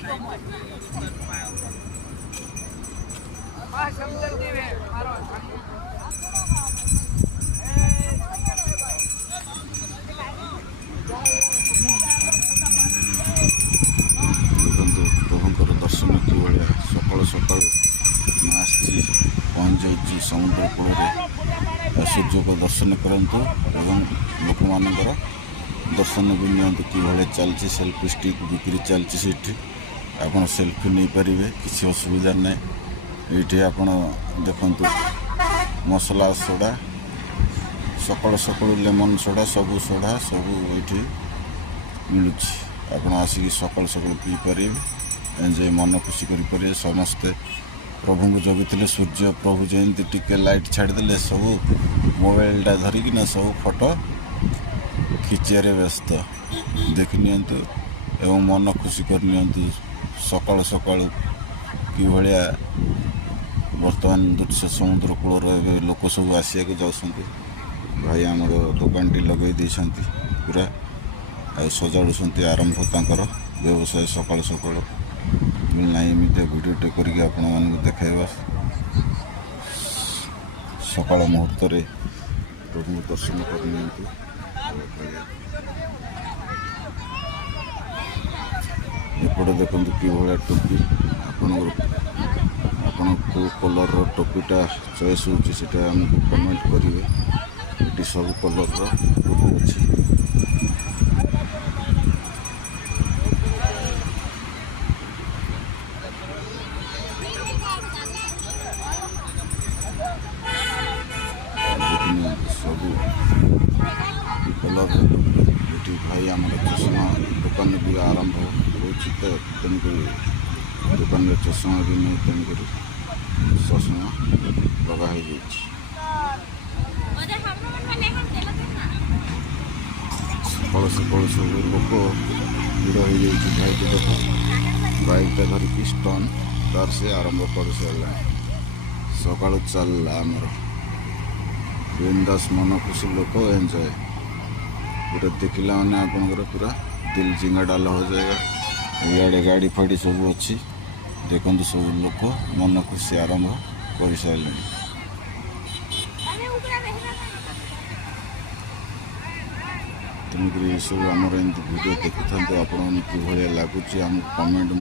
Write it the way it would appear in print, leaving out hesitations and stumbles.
ଦେଖନ୍ତୁ ପ୍ରଭୁଙ୍କର ଦର୍ଶନ କିଭଳିଆ ସକାଳୁ ସକାଳୁ ଆସିଛି ପହଞ୍ଚି ଯାଇଛି ସମୁଦ୍ର କୂଳରେ। ସୂର୍ଯ୍ୟକୁ ଦର୍ଶନ କରନ୍ତୁ ଏବଂ ଲୋକମାନଙ୍କର ଦର୍ଶନ ବି ନିଅନ୍ତୁ। କିଭଳିଆ ଚାଲିଛି ସେଲ୍ଫି ଷ୍ଟିକ୍ ବିକ୍ରି ଚାଲିଛି ସେଇଠି। ଆପଣ ସେଲ୍ଫି ନେଇପାରିବେ, କିଛି ଅସୁବିଧା ନାହିଁ। ଏଇଠି ଆପଣ ଦେଖନ୍ତୁ ମସଲା ସୋଡ଼ା, ସକାଳୁ ସକାଳୁ ଲେମନ୍ ସୋଡ଼ା, ସବୁ ସୋଡ଼ା ସବୁ ଏଇଠି ମିଳୁଛି। ଆପଣ ଆସିକି ସକାଳୁ ସକାଳୁ ପିଇପାରିବେ, ଏନ୍ଜୟ ମନ ଖୁସି କରିପାରିବେ। ସମସ୍ତେ ପ୍ରଭୁଙ୍କୁ ଜଗିଥିଲେ ସୂର୍ଯ୍ୟ ପ୍ରଭୁ ଯେମିତି ଟିକେ ଲାଇଟ୍ ଛାଡ଼ିଦେଲେ ସବୁ ମୋବାଇଲଟା ଧରିକିନା ସବୁ ଫଟୋ ଖିଚିବାରେ ବ୍ୟସ୍ତ। ଦେଖିନିଅନ୍ତୁ ଏବଂ ମନ ଖୁସି କରିନିଅନ୍ତୁ। ସକାଳୁ ସକାଳୁ କିଭଳିଆ ବର୍ତ୍ତମାନ ଦୃଶ୍ୟ ସମୁଦ୍ର କୂଳର ଏବେ ଲୋକ ସବୁ ଆସିବାକୁ ଯାଉଛନ୍ତି। ଭାଇ ଆମର ଦୋକାନଟି ଲଗାଇ ଦେଇଛନ୍ତି ପୁରା, ଆଉ ସଜାଡ଼ୁଛନ୍ତି ଆରମ୍ଭ ତାଙ୍କର ବ୍ୟବସାୟ ସକାଳୁ ସକାଳୁ। ନାହିଁ ଏମିତିଆ ଭିଡ଼ିଓଟେ କରିକି ଆପଣମାନଙ୍କୁ ଦେଖାଇବା। ସକାଳ ମୁହୂର୍ତ୍ତରେ ପ୍ରଭୁଙ୍କୁ ଦର୍ଶନ କରିନିଅନ୍ତୁ। ଏପଟେ ଦେଖନ୍ତୁ କିଭଳିଆ ଟୋପି ଆପଣ କେଉଁ କଲର୍ର ଟୋପିଟା ଚଏସ୍ ହେଉଛି ସେଇଟା ଆମକୁ କମେଣ୍ଟ କରିବେ। ଏଠି ସବୁ କଲର୍ର ଟୋପି ଅଛି। ସବୁ କଲର୍ର ଟୋପି ଏଠି। ଭାଇ ଆମର ଚଷମା ଦୋକାନ ବି ଆରମ୍ଭ ହେଉଛି ତ, ତେଣୁକରି ଦୋକାନରେ ଚଷମା ବି ନେଇ, ତେଣୁକରି ଚଷମା ଲଗା ହେଇଯାଇଛି। ସକାଳୁ ସକାଳୁ ସବୁ ଲୋକ ଭିଡ଼ ହେଇଯାଇଛି। ଭାଇକୁ ଦେଖ, ବାଇକ୍ଟା ଧରିକି ଷ୍ଟନ୍ ତାର ସେ ଆରମ୍ଭ କରିସାରିଲାଣି। ସକାଳୁ ଚାଲିଲା ଆମର ବିନ୍ଦାସ, ମନ ଖୁସି ଲୋକ ଏନ୍ଜୟ ପୁରା ଦେଖିଲା ମାନେ ଆପଣଙ୍କର ପୁରା ଦିଲ ଜିଙ୍ଗା ଡାଲ ହୋ ଯାଏଗା। ଇଆଡ଼େ ଗାଡ଼ି ଫାଡ଼ି ସବୁ ଅଛି। ଦେଖନ୍ତୁ ସବୁ ଲୋକ ମନ ଖୁସି ଆରମ୍ଭ କରିସାରିଲେଣି। ତେଣୁକରି ଏସବୁ ଆମର ଏମିତି ଭିଡ଼ିଓ ଦେଖୁଥାନ୍ତୁ। ଆପଣଙ୍କୁ କିଭଳିଆ ଲାଗୁଛି ଆମକୁ କମେଣ୍ଟ